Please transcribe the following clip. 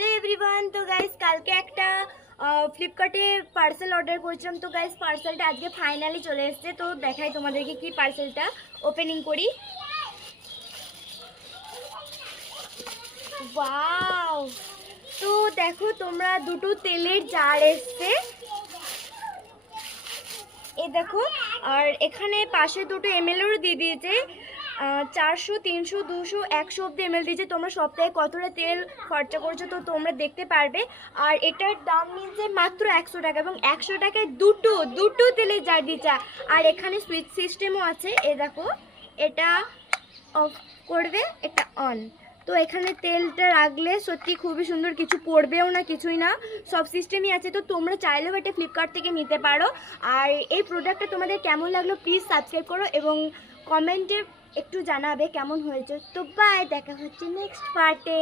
Hello everyone. তো guys কালকে একটা ফ্লিপকার্টে পার্সেল অর্ডার করেছিলাম। তো গাইস পার্সেলটা আজকে ফাইনালি চলে এসেছে। তো দেখাই তোমাদেরকে কি পার্সেলটা ওপেনিং করি। ওয়াও, তো দেখো তোমরা দুটো তেলের জার এসছে, এই দেখো। আর এখানে পাশে দুটো এমএলেরও দিয়ে দিয়েছে, 400, 300, 200, 100 অব্দি এমএল দিয়েছে। তোমরা সপ্তাহে কতটা তেল খরচা করছো তো তোমরা দেখতে পারবে। আর এটার দাম নিচ্ছে মাত্র 100 টাকা, এবং 100 টাকায় দুটো দুটো তেলের জার দিচ্ছে। আর এখানে সুইচ সিস্টেমও আছে, এ দেখো, এটা অফ করবে, এটা অন। তো এখানে তেলটা রাখলে সত্যি খুবই সুন্দর, কিছু পড়বেও না, কিছুই না, সব সিস্টেমই আছে। তো তোমরা চাইলেও এটা ফ্লিপকার্ট থেকে নিতে পারো। আর এই প্রোডাক্টটা তোমাদের কেমন লাগলো প্লিজ সাবস্ক্রাইব করো এবং কমেন্টে একটু জানাবে কেমন হয়েছে। তো বাই, দেখা হচ্ছে নেক্সট পার্টে।